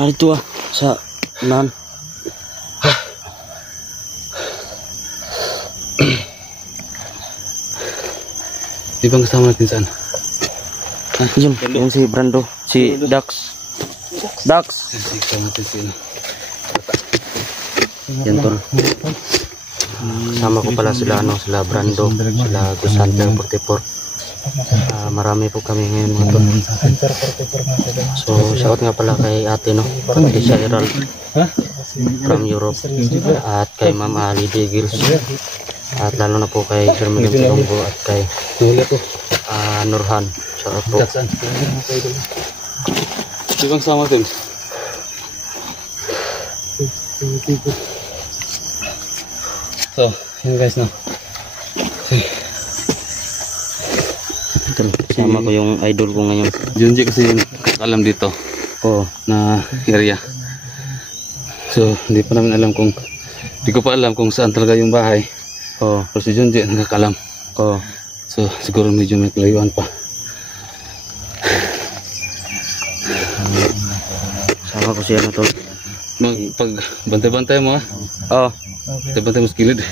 Narito sa unahan. Di bang kasama natin saan? Yung si Brando, si Dax. Dax. Kasama natin si ano. Yan tol. Kasama ko pala sila sila Brando, sila Gusanta 44. Marami po kami ngayon mga tol. So shout nga pala kay ate kay Shairal from Europe, at kay Ma'am Ali Digils, at lalo na po kay Sir Miguel Tulonggo at kay Nurhan. Shout po. Di bang kasama natin? So yun guys, no. Kasama ko yung idol ko ngayon. Junji kasi yung alam dito na area. So hindi pa namin alam hindi ko pa alam kung saan talaga yung bahay. Pero si Junji nakakalam. So siguro medyo may kalayuan pa. Sama ko siya tol. Pag bantay-bantay mo bantay-bantay mo sa kilid.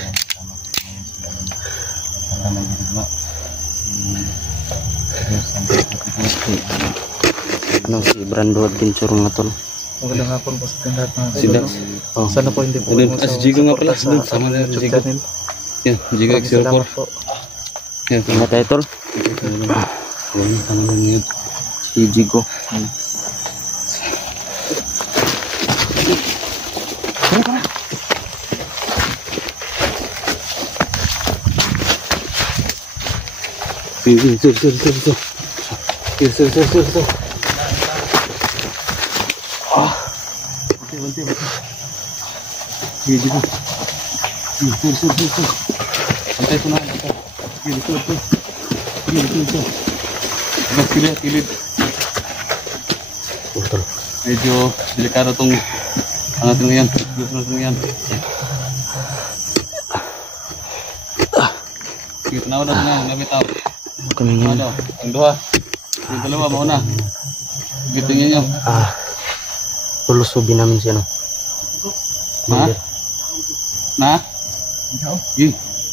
Si Brando Adventure nga tol. Magandang hapon po sa lahat mga Si Dax. Sana po hindi po Si Jigo nga pala. Sama na yung Jigo. Yan, Jigo X04. Yan, ingat tayo tol. Sama na ngayon. Si Jigo. Sir. Antay ko na. Kilid. Medyo delikado tong natin ngayon. Sige, tanaw na. Nabitaw. Kami ngayon. Ang duha. Yung dalawa, mauna. Gitingin nyo. Tulusubin namin siya Na?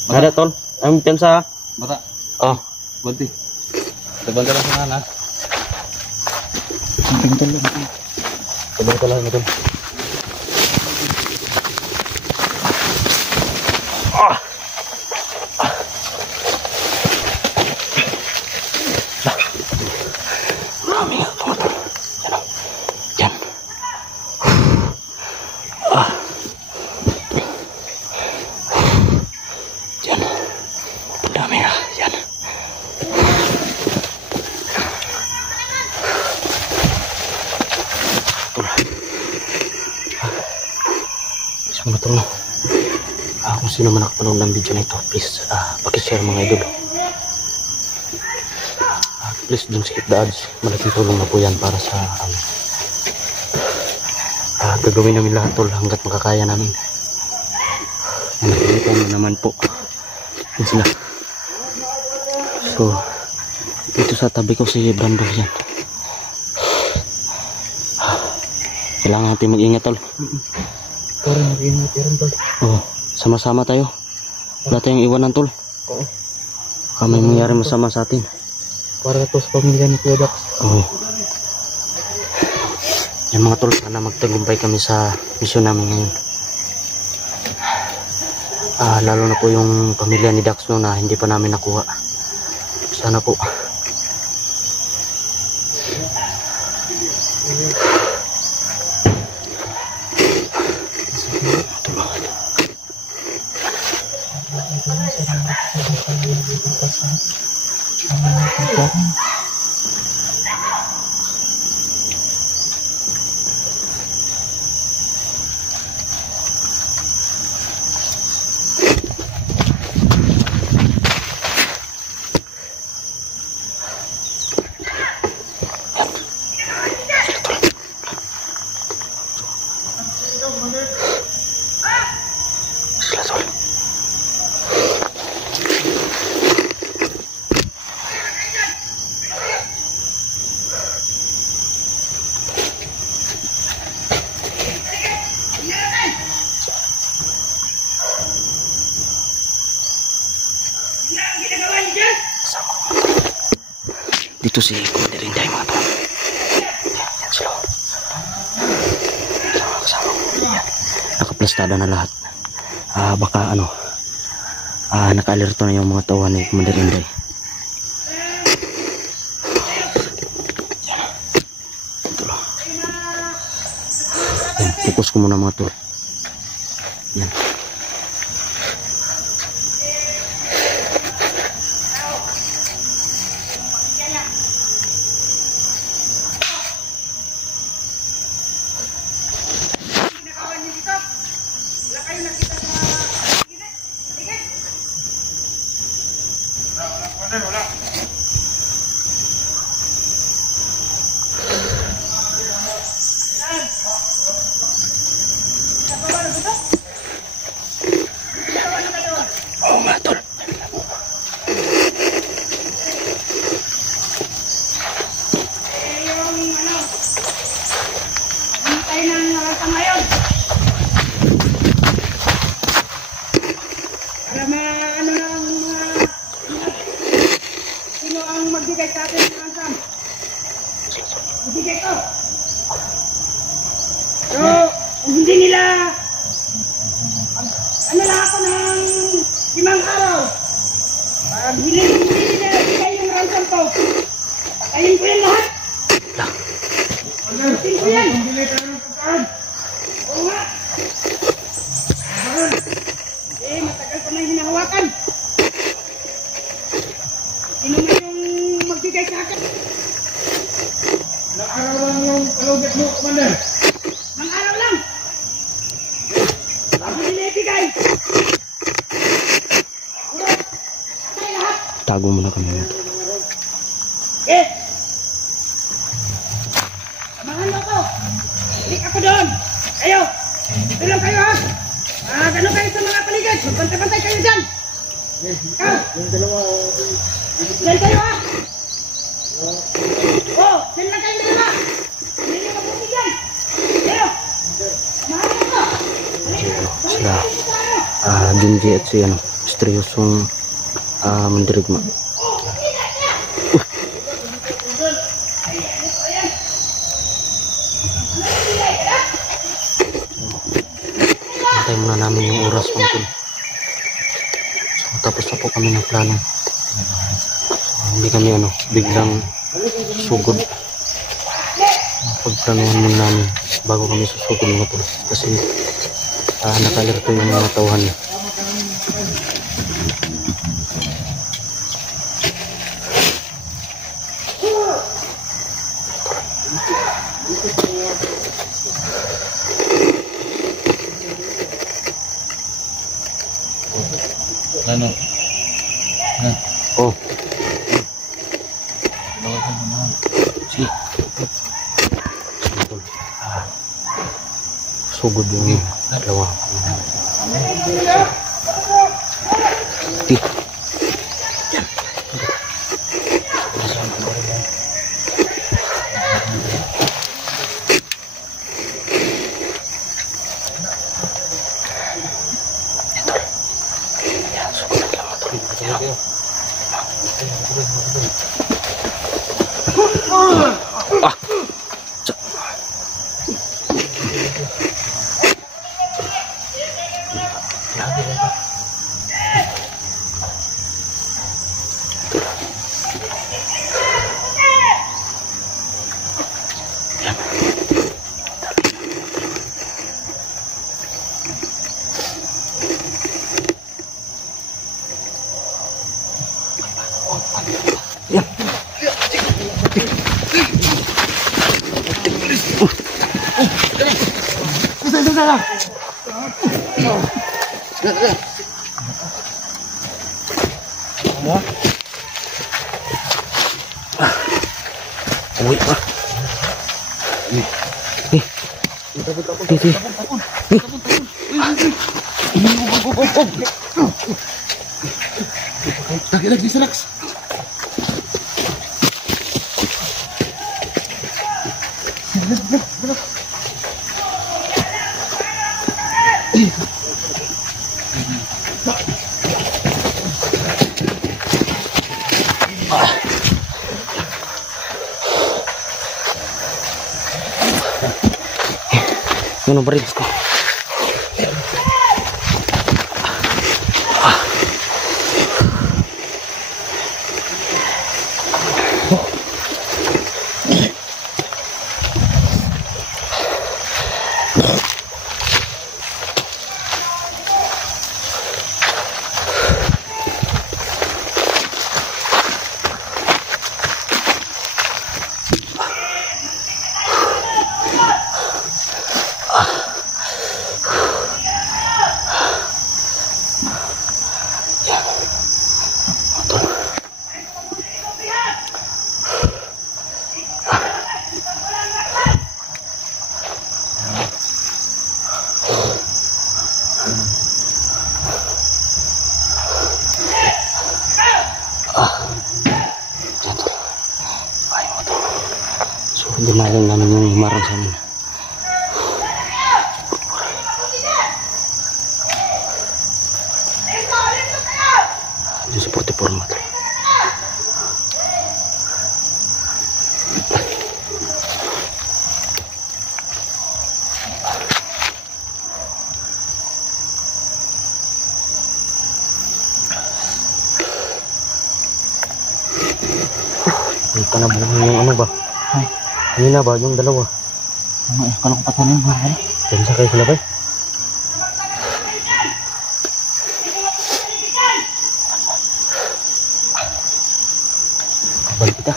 Ada tol. Ang tensa. Bata. Banti. Banta lang sa na. Banta lang tol. Marami nga tol. Yan. Yan. Dami nga. Yan. Mga tol, kung sino man nakapanood ng video na ito, please pakishare mga idol. Please don't skip the ads. Malaking tulong na po yan para sa gagawin namin lahat tol hanggat makakaya namin. Nakikita mo naman po yan sila. So dito sa tabi ko si Brando yan. Kailangan natin mag-ingat tol. Parang mag-ingat yan tol. Sama-sama tayo. Wala tayong iwanan tol. May mangyari masama sa atin. Para ito sa pamilya ni Kuya Dax. Yan mga tol, sana magtagumpay kami sa misyon namin ngayon. Lalo na po yung pamilya ni Dax na hindi pa namin nakuha. Sana po. Tulungan Dito si Commander Inday mga tol. Yan sila. Kasama ko. Yan. Nakaplastada na lahat. Baka ano, naka-alerto na yung mga tawa ni Commander Inday. Yan. Tol. Yan. Focus ko muna mga tol. Yan. Oh, mga tol. Sino ang magbigay sa atin ng ransom? Magbigay ko. So, kung hindi nila, ano lang ako ng 5 araw. Pag hindi nila bigay yung ransom ko, patayin ko yan lahat. Patayin ko yan. Oo nga. Matagal pa na yung hinahawakan. Sino man yung magbigay sa akin? Ilang araw lang yung palugat mo, Commander? Ilang araw lang? Bago nila ibigay. Urot! Patay lahat! Tago muna kami. Eh! Samahan mo ako! Balik ako doon! Kayo! Dito lang kayo ha! Gano'n kayo sa mga paligid! Magpantay-pantay kayo dyan! Ikaw! Diyan kayo ha! Oh! Diyan lang kayo dalawa! Hindi nyo mabuti dyan! Kayo! Samahan mo ako! Sila Junji at si ano, misteryosong mandirigma. Antay muna namin yung oras mga tol. So, tapos na po kami ng plano. So, hindi kami ano, biglang sugod. Pagplanuhan muna namin bago kami susugod mga tol. Kasi nakalerto yung mga tauhan niya. Ano? Oh. Si. Sugod yung dalawa. Ti. Uwi pa. Tagilag di Salax. Ano ba rin ko? So, dinalang namin yung humarang sa amin. Yung sa 44 mata. Hindi ka na mo yung ano ba? Kanina ba yung dalawa? Kalau patanin mo. Pensa kayo sila ba? Balik kita.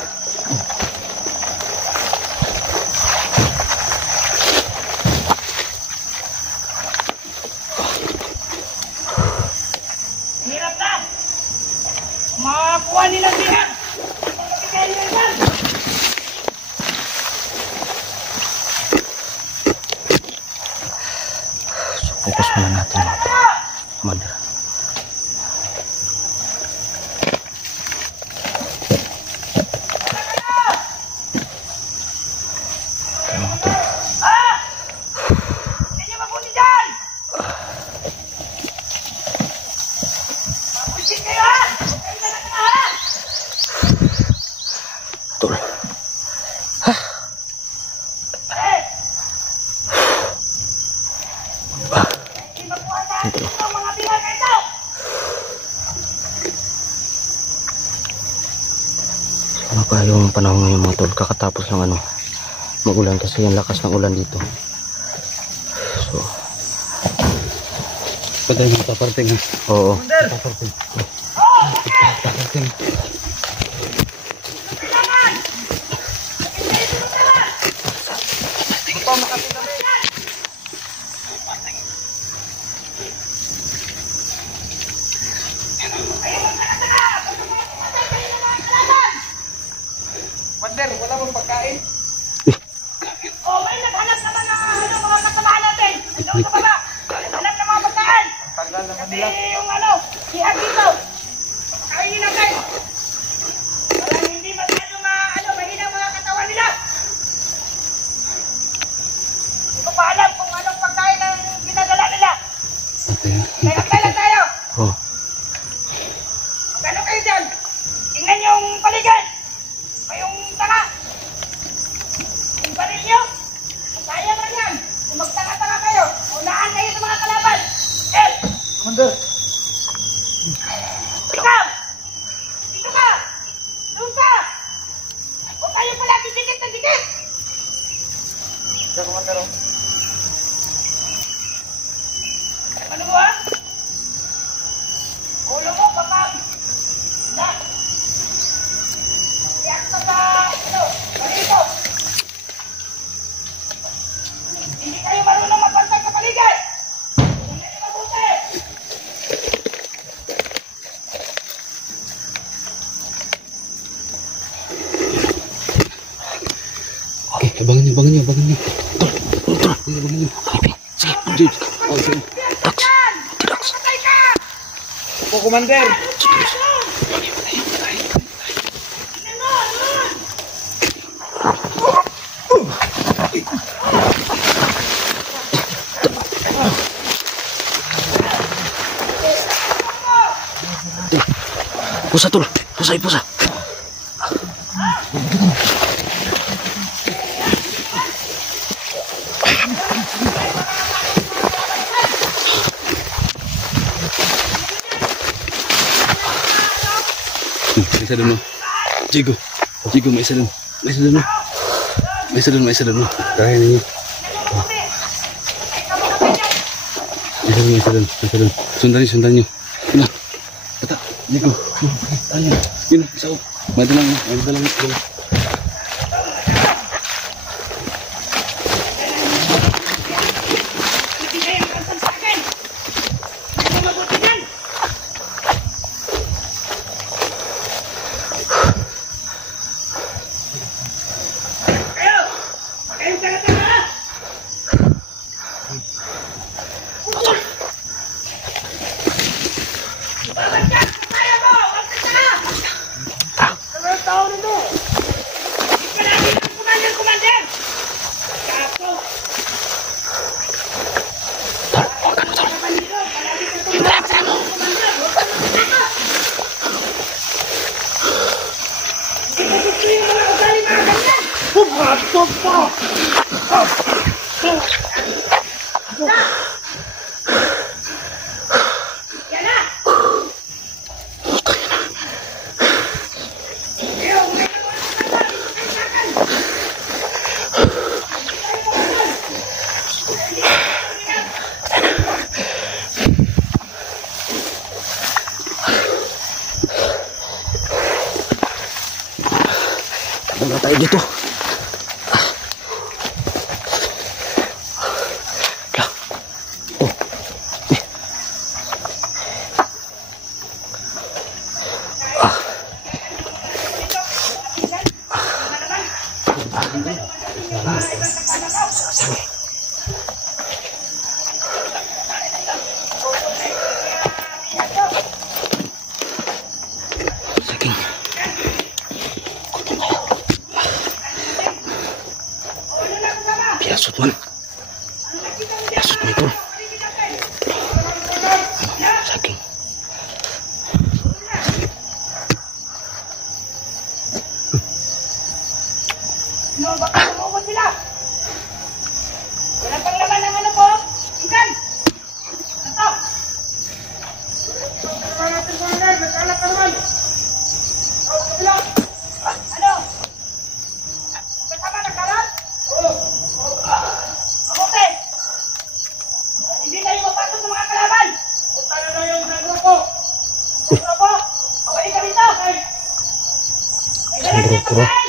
Hirap na! Makakuha nilang dihan! Bigay nila yan! So, focus muna natin mga to. Madara. Hindi niyo mabuti dyan! Mabusit kayo ha! Kayo na lang ha! Tol. Hindi makuha tayo ng mga bilang ito! Ano pa yung panahon ngayon mga tol? Kakatapos ng ano, magulan kasi yung lakas ng ulan dito. So, Patay mo taparting ha. oo. Wonder, wala bang pagkain? Oh, may naghanap naman ng mga kasamahan natin! Doon sa baba! Hanap ng mga pagkaan! Tagal naman Kasi nila. yung sihag dito! Kainin natin! Parang hindi masyado mahina ang mga katawan nila! Hindi ko pa alam kung anong pagkain ang ginagala nila! Kaya lang tayo! Oh. Magkano kayo dyan? Tingnan yung paligid! Mayong tanga! Yung baril nyo! Sayang lang yan! Kung magtanga-tanga kayo, unahan kayo sa mga kalaban! Eh! Commander, Ikaw! Dito ka! Doon ka! Huwag kayo palagi dikit na dikit! siya Commander. Ano mo ha? Ulo mo, baka... Na! abangan niyo, abangan niyo, abangan niyo. Tol, tol, abangan niyo. Sige, George. Okay. Tax. Tax. Opo, Commander. Pusa tol, pusa. May isa doon, no? Jigo, may isa doon. May isa doon, no? May isa doon, no? Kaya ninyo. May isa doon. Sundan nyo. Yun na. Bata, Jigo. Ayun. Yun, isa o. May dalang. Wala tayo dito. Biasut man. Biasut mo ito. Saking. No, baka lumubot sila. Wala pang laman ng ano po. Tingnan. Ito. Ano? Kasama na kalat? Oo. Mabuti. Hindi kayo mapasok sa mga kalaban. Punta na lang yung grupo. Grupo? Okay ka rito. Ay, Grupo.